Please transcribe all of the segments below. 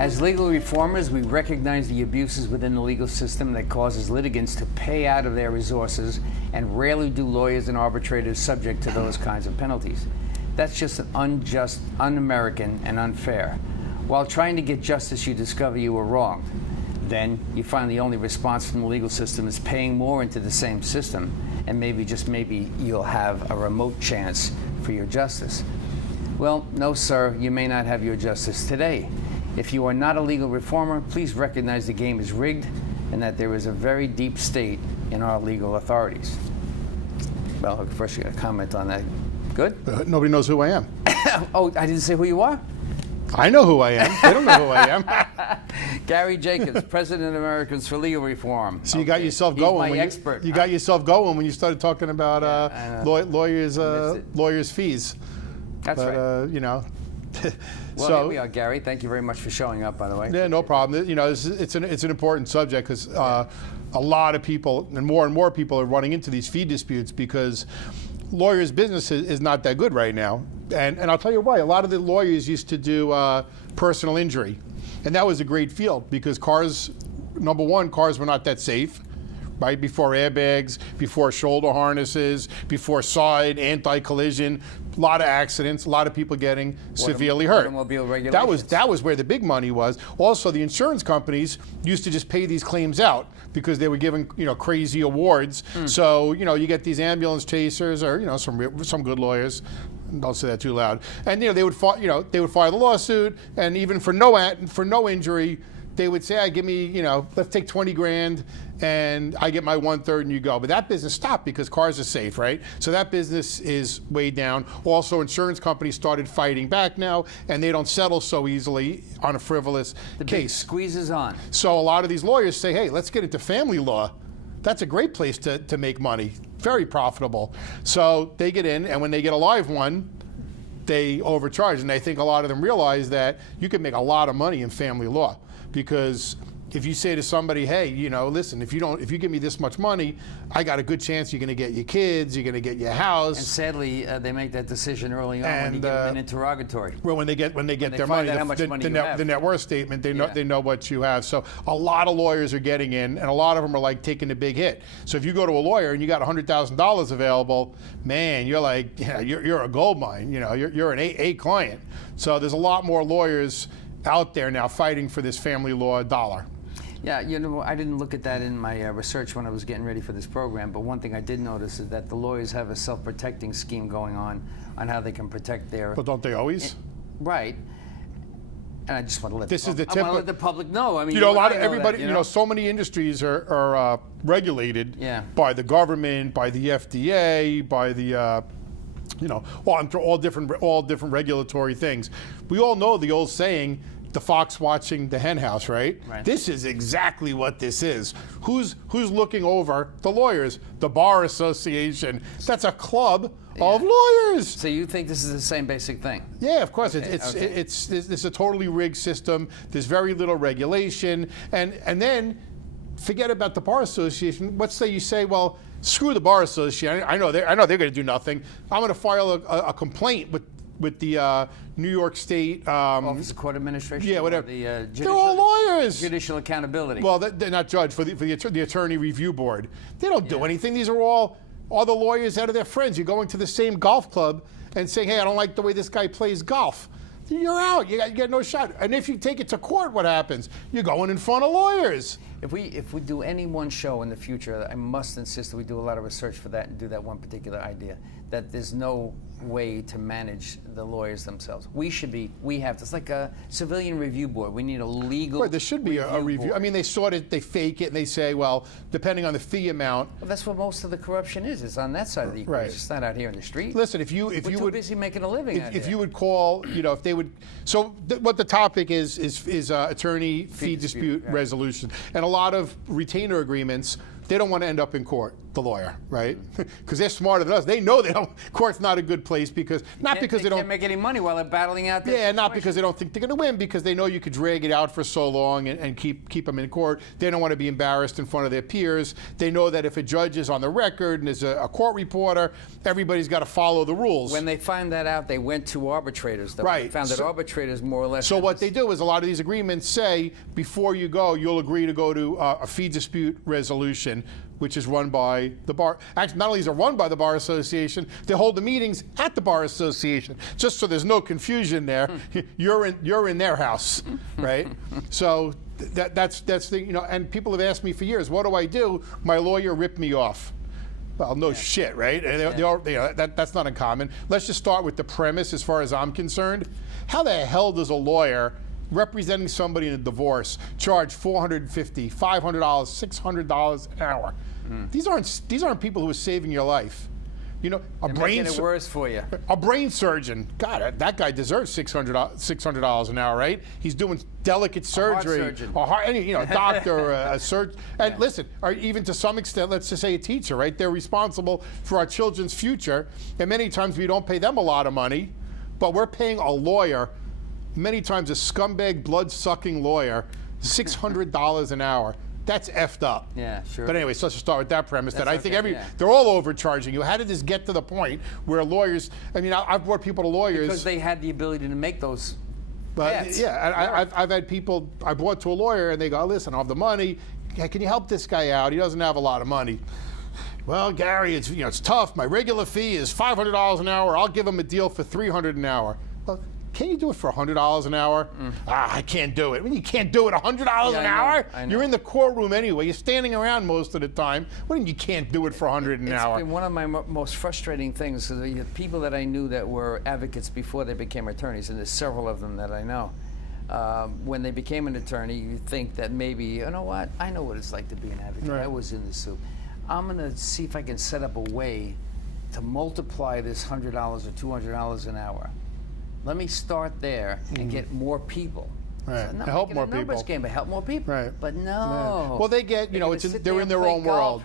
As legal reformers, we recognize the abuses within the legal system that causes litigants to pay out of their resources, and rarely do lawyers and arbitrators subject to those kinds of penalties. That's just unjust, un-American, and unfair. While trying to get justice, you discover you were wrong. Then you find the only response from the legal system is paying more into the same system, and maybe, just maybe, you'll have a remote chance for your justice. Well, no, sir, you may not have your justice today. If you are not a legal reformer, please recognize the game is rigged and that there is a very deep state in our legal authorities. Well, first you got to comment on that. Good? Nobody knows who I am. Oh, I didn't say who you are? I know who I am. They don't know who I am. Gary Jacobs, President of Americans for Legal Reform. So you got yourself going. He's my expert. You got yourself going when you started talking about lawyers' fees. That's right. You know. Well, so, here we are, Gary. Thank you very much for showing up, by the way. Yeah, no problem. You know, it's an important subject because a lot of people and more people are running into these fee disputes because lawyers' business is not that good right now. And I'll tell you why. A lot of the lawyers used to do personal injury, and that was a great field because cars, number one, cars were not that safe. Right, before airbags, before shoulder harnesses, before side anti-collision, a lot of accidents, a lot of people getting severely hurt. Automobile regulations. That was where the big money was. Also, the insurance companies used to just pay these claims out because they were giving crazy awards. So you get these ambulance chasers or some good lawyers. Don't say that too loud. And they would file the lawsuit, and even for no injury, they would say, give me, let's take 20 grand and I get my 1/3 and you go. But that business stopped because cars are safe, right? So that business is way down. Also, insurance companies started fighting back now, and they don't settle so easily on a frivolous the case. Big squeeze is on. So a lot of these lawyers say, hey, let's get into family law. That's a great place to make money. Very profitable. So they get in, and when they get a live one, they overcharge. And I think a lot of them realize that you can make a lot of money in family law. Because if you say to somebody, hey, listen, if you give me this much money, I got a good chance you're going to get your kids, you're going to get your house. And sadly, they make that decision early on when you give them an interrogatory. Well, when they get their money, the net worth statement, they know what you have. So a lot of lawyers are getting in, and a lot of them are like taking a big hit. So if you go to a lawyer and you got $100,000 available, man, you're like, you're a gold mine. You're an A client. So there's a lot more lawyers out there now fighting for this family law dollar. Yeah, I didn't look at that in my research when I was getting ready for this program, but one thing I did notice is that the lawyers have a self-protecting scheme going on how they can protect their... But don't they always? Right. And I just want to let let the public know. I mean, everybody, so many industries are regulated by the government, by the FDA, by the all different regulatory things. We all know the old saying, the fox watching the hen house, right? This is exactly what this is. Who's looking over the lawyers? The Bar Association. That's a club of lawyers. So you think this is the same basic thing? Yeah, of course. It's a totally rigged system. There's very little regulation, and then forget about the Bar Association. Let's say you say, well, screw the Bar Association. I know they're going to do nothing. I'm going to file a complaint with the New York State Office of Court Administration. Yeah, whatever. They're all lawyers. Judicial accountability. Well, they're not judge for the Attorney Review Board. They don't do anything. These are all the lawyers out of their friends. You're going to the same golf club and saying, hey, I don't like the way this guy plays golf. You're out. You get no shot. And if you take it to court, what happens? You're going in front of lawyers. If we do any one show in the future, I must insist that we do a lot of research for that and do that one particular idea, that there's no way to manage the lawyers themselves. We have this, like a civilian review board. We need a legal Right, there should be a review. Board. I mean, they fake it, and they say, well, depending on the fee amount. Well, that's what most of the corruption is. It's on that side of the equation. Right. It's not out here in the street. Listen, We're too busy making a living. If you would call, if they would. So what the topic is attorney fee dispute resolution, and a lot of retainer agreements. They don't want to end up in court. the lawyer, right? Because they're smarter than us. They know court's not a good place because not because they don't can't make any money while they're battling out there. Yeah, not because they don't think they're going to win, because they know you could drag it out for so long and keep them in court. They don't want to be embarrassed in front of their peers. They know that if a judge is on the record and is a court reporter, everybody's got to follow the rules. When they find that out, they went to arbitrators. Though. Right. They found that arbitrators more or less. So what they do is a lot of these agreements say before you go, you'll agree to go to a fee dispute resolution, which is run by the bar. Actually, not only is it run by the Bar Association, they hold the meetings at the Bar Association. Just so there's no confusion there, you're in their house, right? So that's the and people have asked me for years, what do I do? My lawyer ripped me off. Well, no shit, right? That's not uncommon. Let's just start with the premise as far as I'm concerned. How the hell does a lawyer representing somebody in a divorce charge $450, $500, $600 an hour? These aren't people who are saving your life. Making it worse for you. A brain surgeon. God, that guy deserves $600 an hour, right? He's doing delicate surgery. A heart surgeon. A doctor, a surgeon. And listen, or even to some extent, let's just say a teacher, right? They're responsible for our children's future. And many times we don't pay them a lot of money, but we're paying a lawyer, many times a scumbag, blood-sucking lawyer, $600 an hour. That's effed up. Yeah, sure. But anyway, so let's just start with that premise. That's I think okay, they're all overcharging you. How did this get to the point where lawyers? I mean, I've brought people to lawyers because they had the ability to make those. But bets. I've had people I brought to a lawyer and they go, listen, I have the money. Can you help this guy out? He doesn't have a lot of money. Well, Gary, it's tough. My regular fee is $500 an hour. I'll give him a deal for $300 an hour. Well, can you do it for $100 an hour? I can't do it. When you can't do it $100 an hour? I know. You're in the courtroom anyway. You're standing around most of the time. What do you mean you can't do it for $100 an hour? It's been one of my most frustrating things. So the people that I knew that were advocates before they became attorneys, and there's several of them that I know, when they became an attorney, you think that maybe, you know what, I know what it's like to be an advocate. Right. I was in the soup. I'm going to see if I can set up a way to multiply this $100 or $200 an hour. Let me start there and get more people. Right. So not Help making more a numbers people. game, but help more people. Right. But no. Yeah. Well, they get, they're in their own world.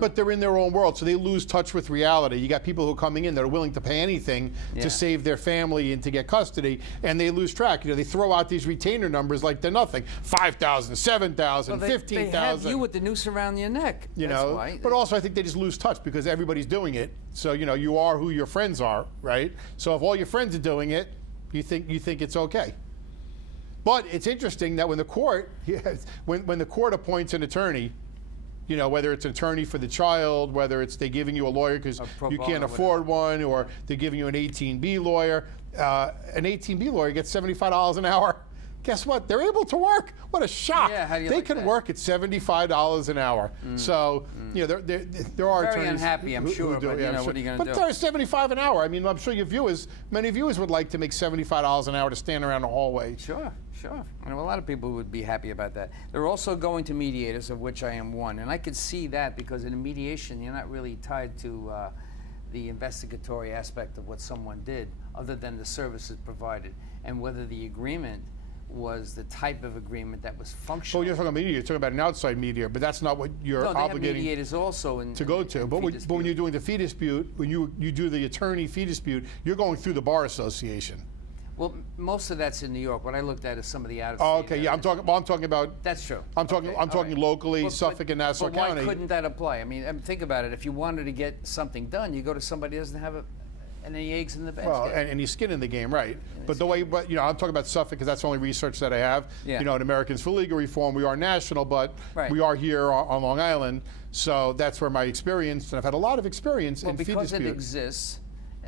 But they're in their own world, so they lose touch with reality. You got people who are coming in that are willing to pay anything to save their family and to get custody, and they lose track. They throw out these retainer numbers like they're nothing. 5,000, 7,000, 15,000. They have you with the noose around your neck. That's why. But also I think they just lose touch because everybody's doing it. So you are who your friends are, right? So if all your friends are doing it, you think it's okay. But it's interesting that when the court, when the court appoints an attorney, whether it's an attorney for the child, whether it's they're giving you a lawyer because you can't afford one, or they're giving you an 18B lawyer, an 18B lawyer gets $75 an hour. Guess what? They're able to work. What a shock! Yeah, how do you they like can that? work at $75 an hour. So there are Very attorneys unhappy, I'm sure, do but it. what are you going to do? But they're $75 an hour. I mean, I'm sure many viewers would like to make $75 an hour to stand around the hallway. Sure. A lot of people would be happy about that. They're also going to mediators, of which I am one. And I could see that because in a mediation, you're not really tied to the investigatory aspect of what someone did, other than the services provided, and whether the agreement was the type of agreement that was functional. Well, you're talking about mediator. You're talking about an outside mediator, but that's not what you're No, they have obligating mediators also to go to. But when you're doing the fee dispute, when you do the attorney fee dispute, you're going through the Bar Association. Well, most of that's in New York. What I looked at is some of the out of Oh, okay. Yeah, I'm talking about. That's true. I'm talking locally, But- Suffolk and Nassau but why County. couldn't that apply? I mean, think about it. If you wanted to get something done, you go to somebody who doesn't have any eggs in the basket. Well, and your skin in the game, right? But I'm talking about Suffolk because that's the only research that I have. Yeah. At Americans for Legal Reform, we are national, but Right. we are here on Long Island, so that's where my experience, and I've had a lot of experience in fee because dispute. it exists,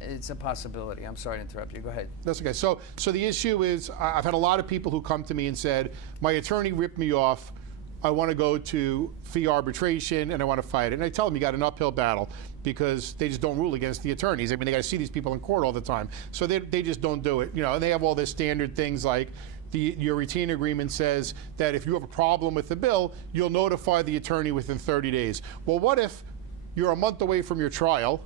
it's a possibility. I'm sorry to interrupt you. Go ahead. That's okay. So the issue is, I've had a lot of people who come to me and said, my attorney ripped me off. I want to go to fee arbitration and I want to fight it. And I tell them you got an uphill battle because they just don't rule against the attorneys. I mean, they got to see these people in court all the time. So they just don't do it. And they have all their standard things like your retainer agreement says that if you have a problem with the bill, you'll notify the attorney within 30 days. Well, what if you're a month away from your trial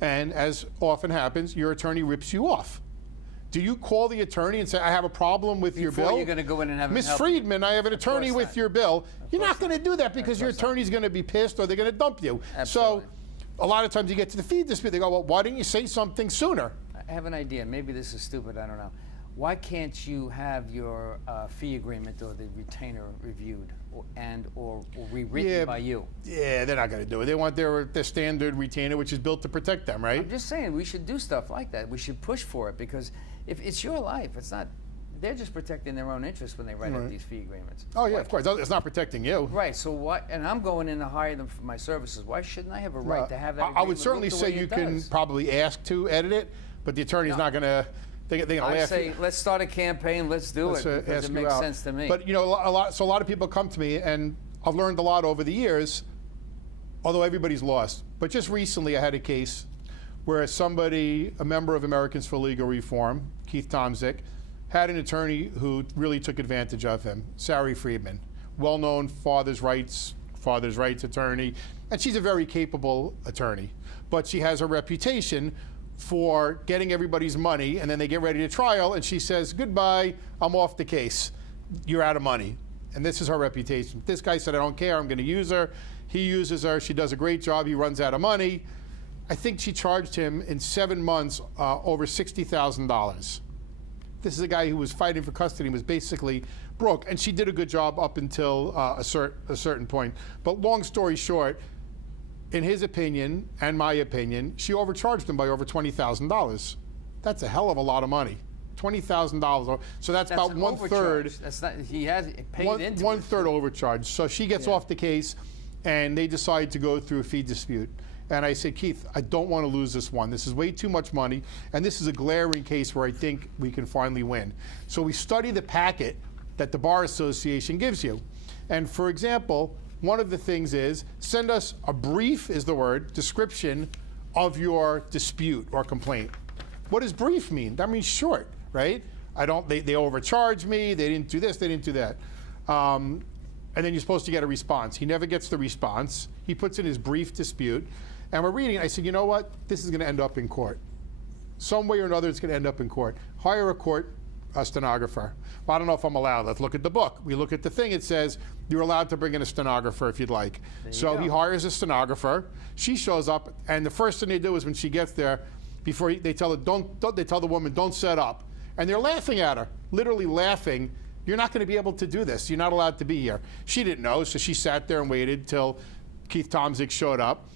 and, as often happens, your attorney rips you off? do you call the attorney and say, I have a problem with your Before bill? you're going to go in and have Miss help. Friedman, I have an attorney course with not. your bill. You're not course going to do that because your course not. attorney's going to be pissed or they're going to dump you. Absolutely. So a lot of times you get to the fee dispute, they go, well, why didn't you say something sooner? I have an idea. Maybe this is stupid. I don't know. Why can't you have your fee agreement or the retainer reviewed or rewritten by you? Yeah, they're not going to do it. They want their standard retainer, which is built to protect them, right? I'm just saying we should do stuff like that. We should push for it because if it's your life, it's not. They're just protecting their own interests when they write up these fee agreements. Oh, yeah, of course. It's not protecting you. Right. So what? And I'm going in to hire them for my services. Why shouldn't I have a right to have that? I would agreement certainly look the way say you it can does? probably ask to edit it, but the attorney's not going to. They're going to I laugh. say let's start a campaign. Let's do it because ask it you makes out. sense to me. But a lot of people come to me, and I've learned a lot over the years. Although everybody's lost, but just recently I had a case where somebody, a member of Americans for Legal Reform, Keith Tomzik, had an attorney who really took advantage of him, Sari Friedman, well-known father's rights attorney, and she's a very capable attorney, but she has a reputation for getting everybody's money, and then they get ready to trial, and she says, goodbye, I'm off the case. You're out of money. And this is her reputation. This guy said, I don't care, I'm going to use her. He uses her, she does a great job, he runs out of money. I think she charged him in 7 months over $60,000. This is a guy who was fighting for custody and was basically broke, and she did a good job up until a certain point. But long story short, in his opinion and my opinion, she overcharged him by over $20,000. That's a hell of a lot of money. $20,000. So that's about an 1/3. overcharge. That's not. He has paid into One it. third overcharge. So she gets off the case, and they decide to go through a fee dispute. And I said, Keith, I don't want to lose this one. This is way too much money, and this is a glaring case where I think we can finally win. So we study the packet that the Bar Association gives you. And for example, one of the things is send us a brief, is the word, description of your dispute or complaint. What does brief mean? That means short, right? They overcharged me, they didn't do this, they didn't do that. And then you're supposed to get a response. He never gets the response. He puts in his brief dispute. And we're reading it. I said, you know what? This is going to end up in court. Some way or another, it's going to end up in court. Hire a stenographer. Well, I don't know if I'm allowed. Let's look at the book. We look at the thing. It says you're allowed to bring in a stenographer if you'd like. So he hires a stenographer. She shows up, and the first thing they do is when she gets there, before they tell her, they tell the woman, don't set up. And they're laughing at her, literally laughing. You're not going to be able to do this. You're not allowed to be here. She didn't know, so she sat there and waited till Keith Tomzik showed up.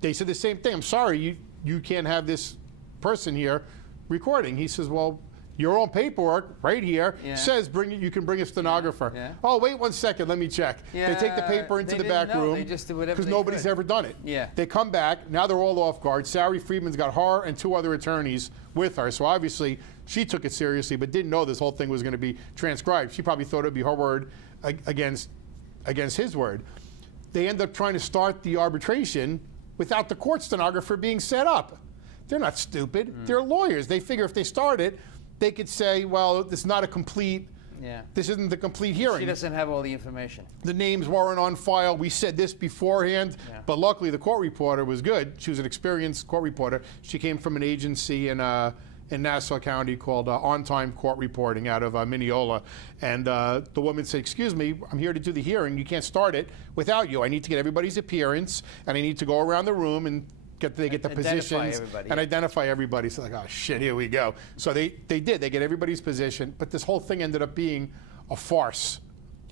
They said the same thing. I'm sorry, you can't have this person here recording. He says, well, your own paperwork right here says you can bring a stenographer. Yeah. Oh, wait 1 second, let me check. They take the paper into they the back didn't know. room They just did whatever because they nobody's could. ever done it. Yeah. They come back, now they're all off guard. Sari Friedman's got her and 2 other attorneys with her, so obviously she took it seriously but didn't know this whole thing was going to be transcribed. She probably thought it would be her word against his word. They end up trying to start the arbitration without the court stenographer being set up. They're not stupid. They're lawyers. They figure if they start it, they could say, well, it's not a complete, this isn't the complete hearing. She doesn't have all the information. The names weren't on file. We said this beforehand, but luckily the court reporter was good. She was an experienced court reporter. She came from an agency in Nassau County called On Time Court Reporting out of Mineola. And the woman said, excuse me, I'm here to do the hearing. You can't start it without you. I need to get everybody's appearance, and I need to go around the room and get the positions and identify everybody. So like, oh shit, here we go. So they did. They get everybody's position, but this whole thing ended up being a farce.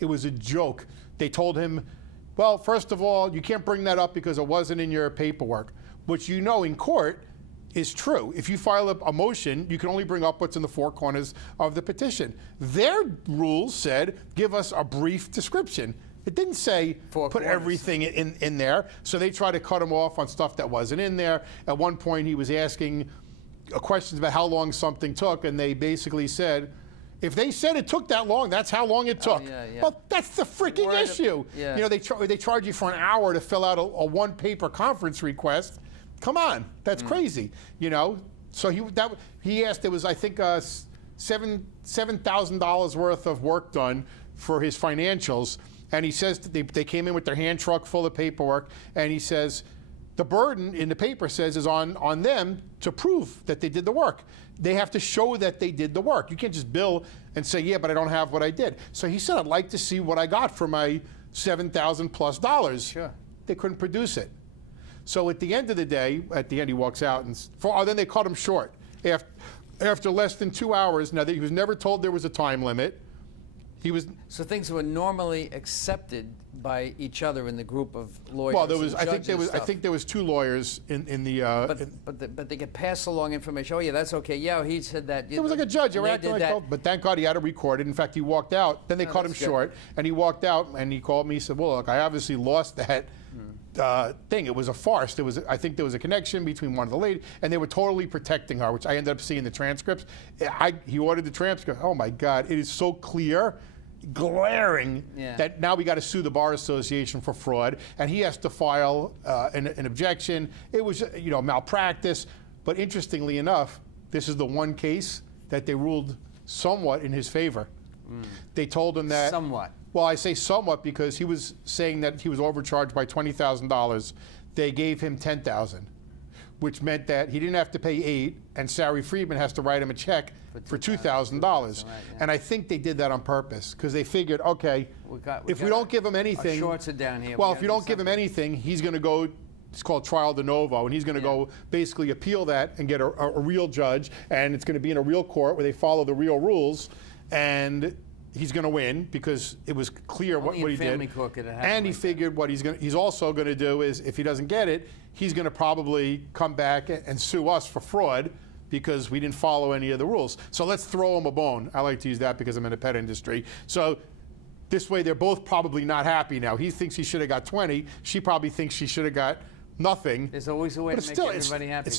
It was a joke. They told him, well, first of all, you can't bring that up because it wasn't in your paperwork, which you know in court is true. If you file a motion, you can only bring up what's in the 4 corners of the petition. Their rules said, give us a brief description. It didn't say put everything in there. So they tried to cut him off on stuff that wasn't in there. At one point, he was asking questions about how long something took, and they basically said, if they said it took that long, that's how long it took. Well, that's the freaking issue. You know, they charge you for an hour to fill out a one-paper conference request. Come on, that's crazy. You know, so he asked. There was, I think, $7,000 worth of work done for his financials. And he says they came in with their hand truck full of paperwork, and he says, the burden in the paper says is on them to prove that they did the work. They have to show that they did the work. You can't just bill and say, yeah, but I don't have what I did. So he said, I'd like to see what I got for my $7,000+. Sure. They couldn't produce it. So at the end of the day, at the end he walks out, and then they cut him short. After less than 2 hours, now he was never told there was a time limit. He was. So things were normally accepted by each other in the group of lawyers. Well, there was. and I think judges there was. and I stuff. think there was 2 lawyers in the. But they could pass along information. Oh yeah, that's okay. Yeah, he said that. It was like a judge. They And were they acting did like, that. oh, but thank God he had it recorded. In fact, he walked out. Then they cut him that's good. short, and he walked out, and he called me. He said, "Well, look, I obviously lost that thing. It was a farce. I think there was a connection between one of the ladies, and they were totally protecting her, which I ended up seeing the transcripts. He ordered the transcript. Oh my God, it is so clear." Glaring Yeah. that now we got to sue the Bar Association for fraud, and he has to file an objection. It was, malpractice. But interestingly enough, this is the one case that they ruled somewhat in his favor. They told him that. Somewhat. Well, I say somewhat because he was saying that he was overcharged by $20,000. They gave him $10,000, which meant that he didn't have to pay $8,000, and Sari Friedman has to write him a check for $2,000. right, yeah. And I think they did that on purpose because they figured, okay, if we got don't give him anything, our shorts are down here. well, We if you gotta don't do give him something. anything, he's going to go. It's called trial de novo, and he's going to go basically appeal that and get a real judge, and it's going to be in a real court where they follow the real rules, and he's going to win because it was clear what Only in he family did. court could it happen And he like that. figured what he's also going to do is if he doesn't get it, he's going to probably come back and sue us for fraud because we didn't follow any of the rules. So let's throw him a bone. I like to use that because I'm in the pet industry. So this way they're both probably not happy now. He thinks he should have got 20. She probably thinks she should have got nothing. There's always a way But to it's make still, everybody happy. it's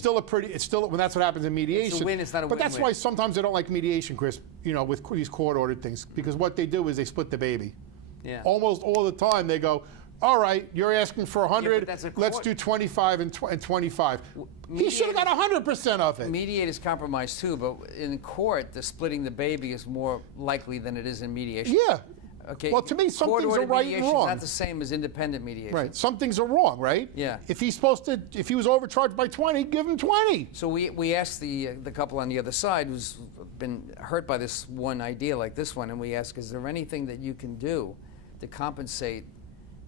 still, when that's what happens in mediation. win, it's not a But that's win-win. why sometimes I don't like mediation, Chris, with these court-ordered things, because what they do is they split the baby. Yeah. Almost all the time they go, all right, you're asking for 100, that's a let's court- do 25 and 25. He should have got 100% of it. Mediators compromise too, but in court, the splitting the baby is more likely than it is in mediation. Yeah. Okay. Well, to me, some things are court-ordered right and mediation is wrong. not the same as independent mediation. Right. Some things are wrong, right? Yeah. If he was overcharged by 20, give him 20. So we asked the couple on the other side who's been hurt by this one idea like this one, and we asked, is there anything that you can do to compensate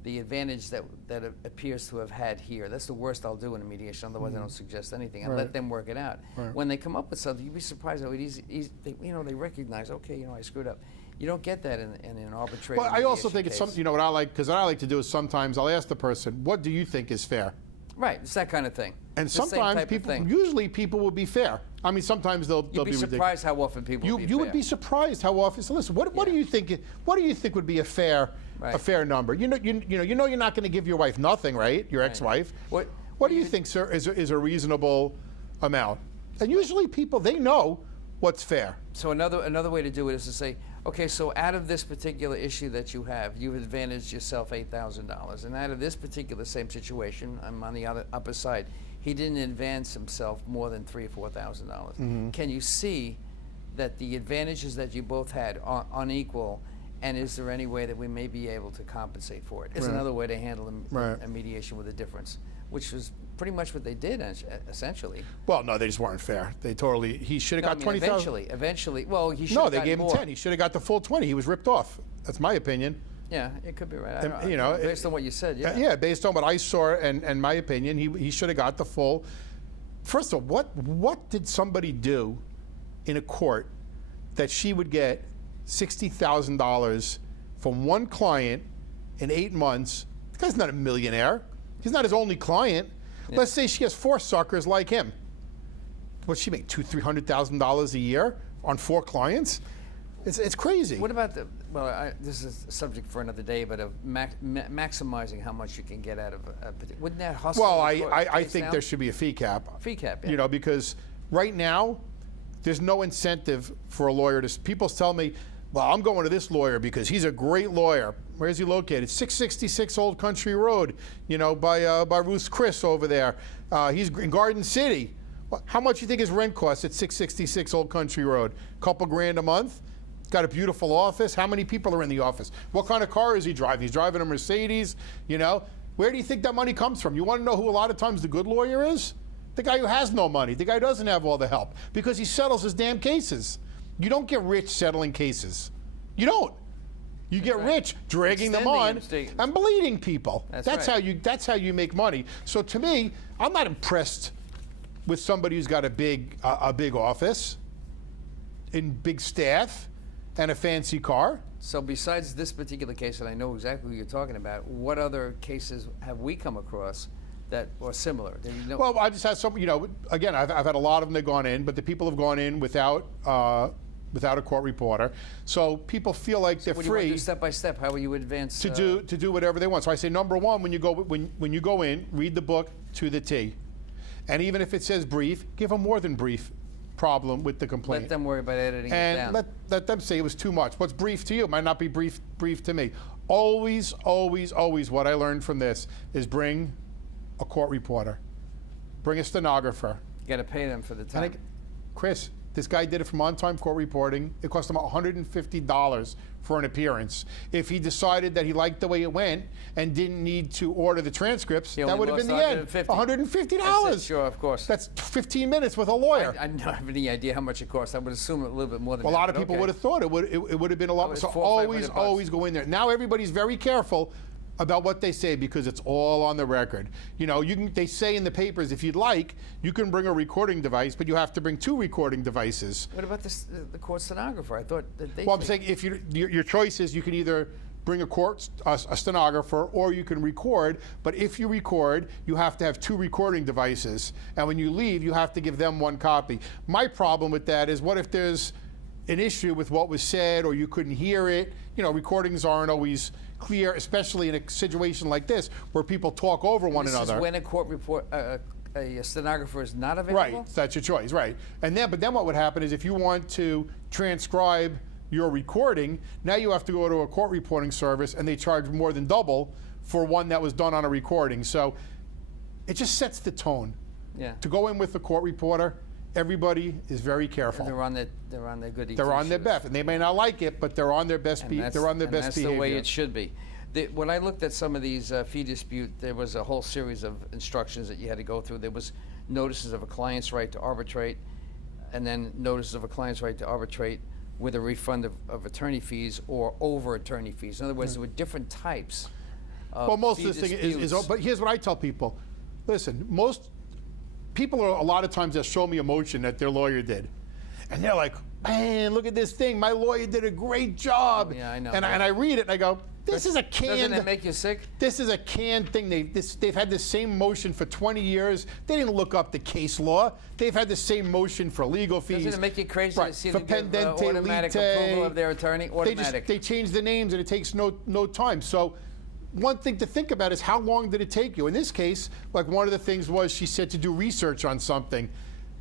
the advantage that it appears to have had here? That's the worst I'll do in a mediation. Otherwise, I don't suggest anything. I Right. let them work it out. Right. When they come up with something, you'd be surprised how they recognize. Okay, I screwed up. You don't get that in an arbitrated. But I also mediation think it's case. something, what I like, because what I like to do is sometimes I'll ask the person, what do you think is fair? Right. It's that kind of thing. And It's the same sometimes type of people, thing. usually people will be fair. I mean, sometimes they'll You'd be be ridiculous. surprised how often people You would be you would fair. be surprised how often. So listen, what do you think? What do you think would be a fair number? You know you're not going to give your wife nothing, right? Your ex-wife. What- What do you think, sir, is a reasonable amount? And usually people, they know what's fair. So another way to do it is to say, okay, so out of this particular issue that you've advantaged yourself $8,000, and out of this particular same situation, I'm on the upper side, he didn't advance himself more than $3,000 or $4,000. Can you see that the advantages that you both had are unequal, and is there any way that we may be able to compensate for it? It's Right. another way to handle Right. a mediation with a difference, which was pretty much what they did essentially. Well, no, they just weren't fair. He should have got 20,000. Eventually, well, he should No, have they gotten gave him more. 10. He should have got the full 20. He was ripped off. That's my opinion. Yeah, it could be right. I don't, You know, based on what you said, yeah. Yeah, based on what I saw and my opinion, he should have got the full. First of all, what did somebody do in a court that she would get $60,000 from one client in 8 months? The guy's not a millionaire. He's not his only client. Let's say she has 4 suckers like him. What's she make, $200,000-$300,000 a year on 4 clients? It's crazy. What about this is a subject for another day, but of maximizing how much you can get out of wouldn't that hustle? Well, the court I case think down? there should be a fee cap. Fee cap, yeah. You know, because right now, there's no incentive for a lawyer to. People tell me, well, I'm going to this lawyer because he's a great lawyer. Where's he located? 666 Old Country Road, by Ruth's Chris over there. He's in Garden City. Well, how much do you think his rent costs at 666 Old Country Road? Couple grand a month? Got a beautiful office. How many people are in the office? What kind of car is he driving? He's driving a Mercedes, Where do you think that money comes from? You want to know who a lot of times the good lawyer is? The guy who has no money. The guy who doesn't have all the help because he settles his damn cases. You don't get rich settling cases. You don't. You get rich dragging them on and bleeding people. That's right. That's how you make money. So to me, I'm not impressed with somebody who's got a big office, and big staff, and a fancy car. So besides this particular case, and I know exactly who you're talking about, what other cases have we come across that are similar? Do you know? Well, I just had some. Again, I've had a lot of them that gone in, but the people have gone in without a court reporter. So people feel like they're what do you want to free do step by step? How will you advance? to do whatever they want. So I say, number one, when you go in, read the book to the T, and even if it says brief, give them more than brief problem with the complaint. Let them worry about editing it and down. let them say it was too much. What's brief to you might not be brief to me. Always, always, always, what I learned from this is bring a court reporter, bring a stenographer. You got to pay them for the time. Chris, this guy did it from on-time court reporting. It cost him $150 for an appearance. If he decided that he liked the way it went and didn't need to order the transcripts, He that only would have been the lost end. $150. That's it, sure, of course. That's 15 minutes with a lawyer. I don't have any idea how much it costs. I would assume a little bit more than A that. lot of but people okay. would have thought it would have been a lot. it's So $400 or always, $500. always go in there. Now everybody's very careful about what they say because it's all on the record. They say in the papers, if you'd like, you can bring a recording device, but you have to bring 2 recording devices. What about the court stenographer? I thought that they. Well, I'm saying if your choice is you can either bring a stenographer or you can record, but if you record, you have to have 2 recording devices, and when you leave, you have to give them 1 copy. My problem with that is, what if there's an issue with what was said or you couldn't hear it? Recordings aren't always clear, especially in a situation like this where people talk over one This another. is when a court report, a stenographer is not available. Right, that's your choice, right. But then what would happen is if you want to transcribe your recording, now you have to go to a court reporting service and they charge more than double for one that was done on a recording. So it just sets the tone. Yeah. To go in with the court reporter, everybody is very careful. They're on their goody. They're on their best, and they may not like it, but they're on their best. They're on their best that's behavior. the way it should be. When I looked at some of these fee dispute, there was a whole series of instructions that you had to go through. There was notices of a client's right to arbitrate, and then notices of a client's right to arbitrate with a refund of attorney fees or over attorney fees. In other words, there were different types of Well, most fee of this thing disputes. is. But here's what I tell people: listen, most people are a lot of times they'll show me a motion that their lawyer did, and they're like, "Man, look at this thing! My lawyer did a great job." Yeah, I know. And I read it and I go, "This is a canned." Doesn't it make you sick? This is a canned thing. They've had the same motion for 20 years. They didn't look up the case law. They've had the same motion for legal fees. Doesn't it make you crazy Right. to see For them give pendente automatic lite. approval of their attorney? Automatic. They change the names and it takes no time. So one thing to think about is how long did it take you? In this case, like one of the things was she said to do research on something.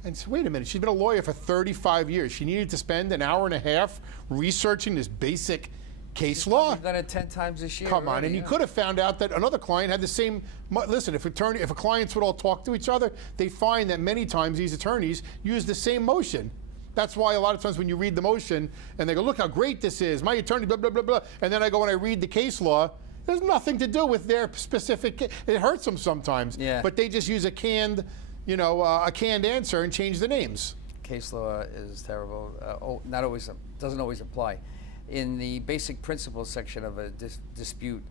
And so, wait a minute, she's been a lawyer for 35 years. She needed to spend an hour and a half researching this basic case law. We've done it 10 times this year. Come on, already, and you yeah. could have found out that another client had the same. Listen, if clients would all talk to each other, they find that many times these attorneys use the same motion. That's why a lot of times when you read the motion and they go, "Look how great this is, my attorney, blah blah blah blah," and then I go and I read the case law. There's nothing to do with their specific. It hurts them sometimes. Yeah. But they just use a canned answer and change the names. Case law is terrible. Not always, doesn't always apply. In the basic principles section of a dispute,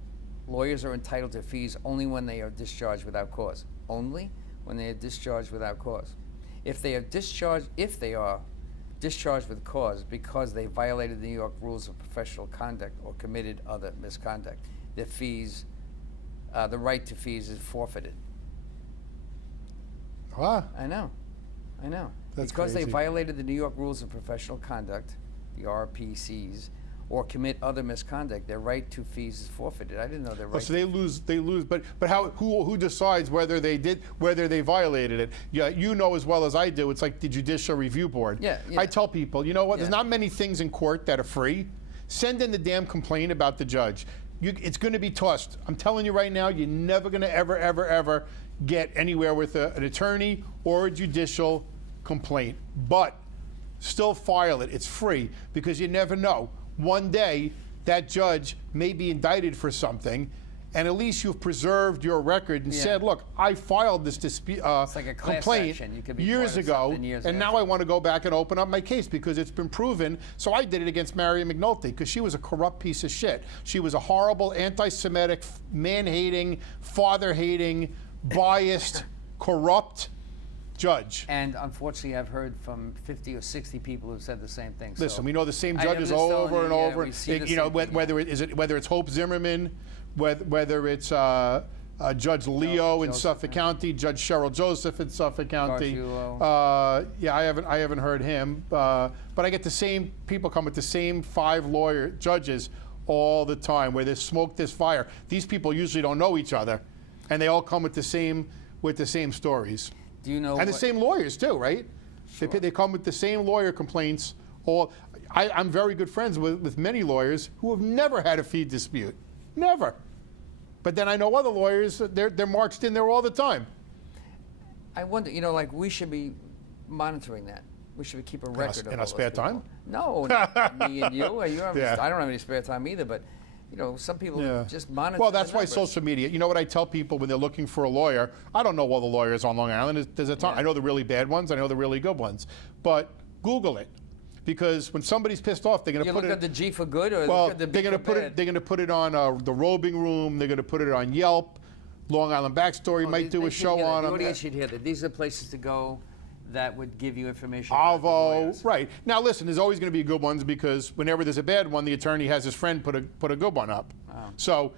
lawyers are entitled to fees only when they are discharged without cause. Only when they are discharged without cause. If they are discharged with cause because they violated the New York rules of professional conduct or committed other misconduct, the right to fees is forfeited. Ah, I know. That's because they crazy. violated the New York rules of professional conduct, the RPCs, or commit other misconduct, their right to fees is forfeited. I didn't know their right. so they lose. But who decides whether they violated it? Yeah, you know as well as I do. It's like the Judicial Review Board. Yeah. I tell people, you know what? There's Yeah. not many things in court that are free. Send in the damn complaint about the judge. It's going to be tossed. I'm telling you right now, you're never going to ever get anywhere with an attorney or a judicial complaint. But still file it. It's free because you never know. One day, that judge may be indicted for something, and at least you've preserved your record and said, look, I filed this dispute like a class complaint action. You could be years part of ago, something years and now after. I want to go back and open up my case because it's been proven. So I did it against Marion McNulty because she was a corrupt piece of shit. She was a horrible, anti-Semitic, man-hating, father-hating, biased, corrupt judge. And unfortunately, I've heard from 50 or 60 people who've said the same thing. So Listen, we know the same I am judges just telling over you, and yeah, over. we see the You know, same thing. whether it's Hope Zimmerman, whether it's Judge Leo in Joseph, Suffolk County, Judge Cheryl Joseph in Suffolk County. Gargiulo. Yeah, I haven't heard him, but I get the same people come with the same 5 judges all the time, where there's smoke, there's fire. These people usually don't know each other, and they all come with the same stories. Do you know And the what- same lawyers too, right? They come with the same lawyer complaints. I'm very good friends with many lawyers who have never had a fee dispute, never. But then I know other lawyers, they're marched in there all the time. I wonder, you know, like we should be monitoring that. We should keep a record of in all our those spare people. time? No, not me and you. Yeah. I don't have any spare time either, but you know, some people just monitor. Well, the that's why numbers. social media. You know what I tell people when they're looking for a lawyer? I don't know all the lawyers on Long Island. There's a ton. I know the really bad ones. I know the really good ones. But Google it, because when somebody's pissed off, they're going to You put look it. at the G for good, or Well, look at the they're B going to for put bad? it. They're going to put it on the Roving Room. They're going to put it on Yelp. Long Island Backstory Oh, might do they a should show hear that. on The them. audience should hear that. These are places to go that would give you information. about the Avo, lawyers. right. Now listen, there's always going to be good ones because whenever there's a bad one, the attorney has his friend put a good one up. So,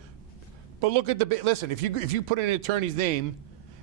but look at listen, if you put in an attorney's name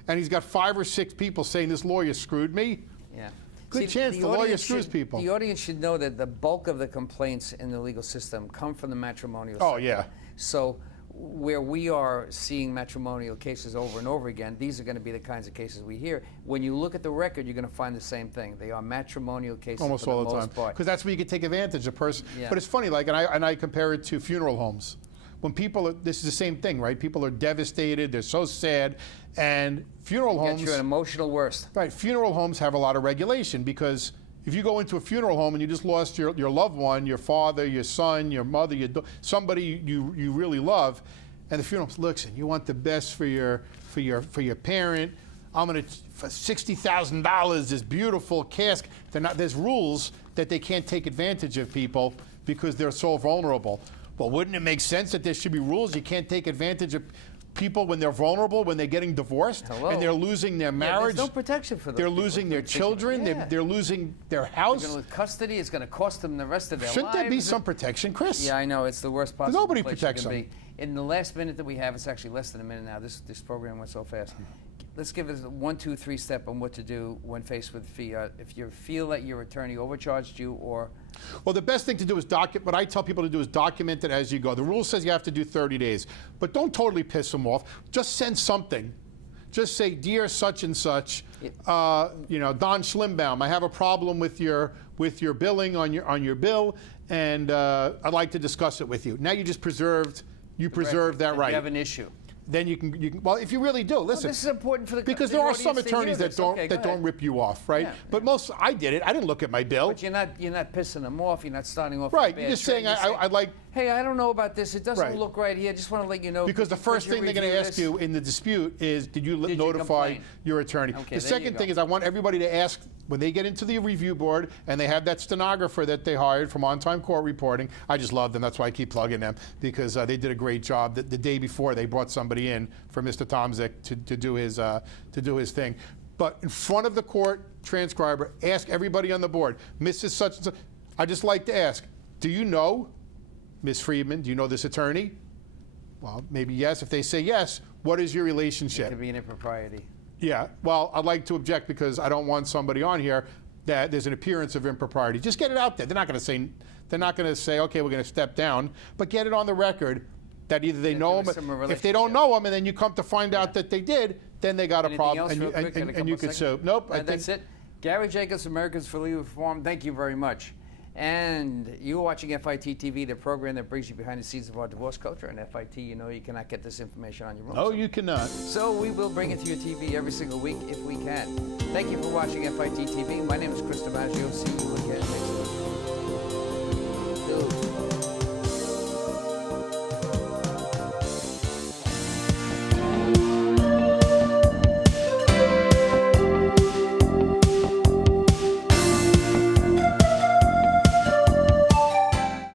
and he's got 5 or 6 people saying this lawyer screwed me, Yeah. good chance the lawyer audience screws should- people. The audience should know that the bulk of the complaints in the legal system come from the matrimonial Oh, sector. yeah. So where we are seeing matrimonial cases over and over again, these are going to be the kinds of cases we hear. When you look at the record, you're going to find the same thing. They are matrimonial cases Almost for all the the most time, part. because that's where you can take advantage of person. Yeah. But it's funny, like, and I compare it to funeral homes. When people, this is the same thing, right? People are devastated, they're so sad, and funeral Get homes. you an emotional worst. Right, funeral homes have a lot of regulation because if you go into a funeral home and you just lost your loved one, your father, your son, your mother, somebody you really love, and the funeral home looks, and you want the best for your parent. I'm gonna for $60,000 this beautiful casket. There's rules that they can't take advantage of people because they're so vulnerable. Well, wouldn't it make sense that there should be rules? You can't take advantage of people when they're vulnerable, when they're getting divorced, Hello. and they're losing their marriage. There's no protection for those They're people. losing their children. Yeah. They're losing their They're house. going to lose custody. It's going to cost them the rest of their Shouldn't lives. there be some protection, Chris? Yeah, I know. It's the worst possible Nobody place protects you can them. be. In the last minute that we have, it's actually less than a minute now. This program went so fast. Let's give us a 1, 2, 3 step on what to do when faced with fee. If you feel that your attorney overcharged you, or Well, the best thing to do is what I tell people to do is document it as you go. The rule says you have to do 30 days, but don't totally piss them off. Just send something. Just say, dear such and such, Don Schlimbaum, I have a problem with your billing on your bill, and I'd like to discuss it with you. Now you just preserved that if right. you have an issue. Then you can. Well, if you really do, listen. This is important for the Because the there are some audience to hear attorneys that this. don't Okay, go that don't ahead. rip you off, right? Yeah, But I did it. I didn't look at my bill. But you're not pissing them off. You're not starting off. on a Right. bad You're just track. saying You're saying, I'd like. Hey, I don't know about this. It doesn't Right. look right here. I just want to let you know. Because the could first you thing they're going to review ask this? you in the dispute is, did you you notify complain? your attorney? Okay, The there you second go. thing is I want everybody to ask, when they get into the review board and they have that stenographer that they hired from On-Time Court Reporting, I just love them. That's why I keep plugging them, because they did a great job. The day before, they brought somebody in for Mr. Tomzik to do his thing. But in front of the court transcriber, ask everybody on the board, Mrs. Such and Such, I just like to ask, do you know Ms. Friedman? Do you know this attorney? Well, maybe yes. If they say yes, what is your It relationship? could be an impropriety. Yeah, well, I'd like to object because I don't want somebody on here that there's an appearance of impropriety. Just get it out there. They're not going to say, okay, we're going to step down, but get it on the record that either they know there was them. some If they don't relationship. know them and then you come to find out that they did, then they got a Anything problem, else, and real quick, in a and couple you of could seconds? sue. Nope, I That's think it. Gary Jacobs, Americans for Legal Reform. Thank you very much. And you're watching FIT TV, the program that brings you behind the scenes of our divorce culture. And FIT, you know, you cannot get this information on your own. Oh, you cannot. So we will bring it to your TV every single week if we can. Thank you for watching FIT TV. My name is Chris DiMaggio. See you again next week.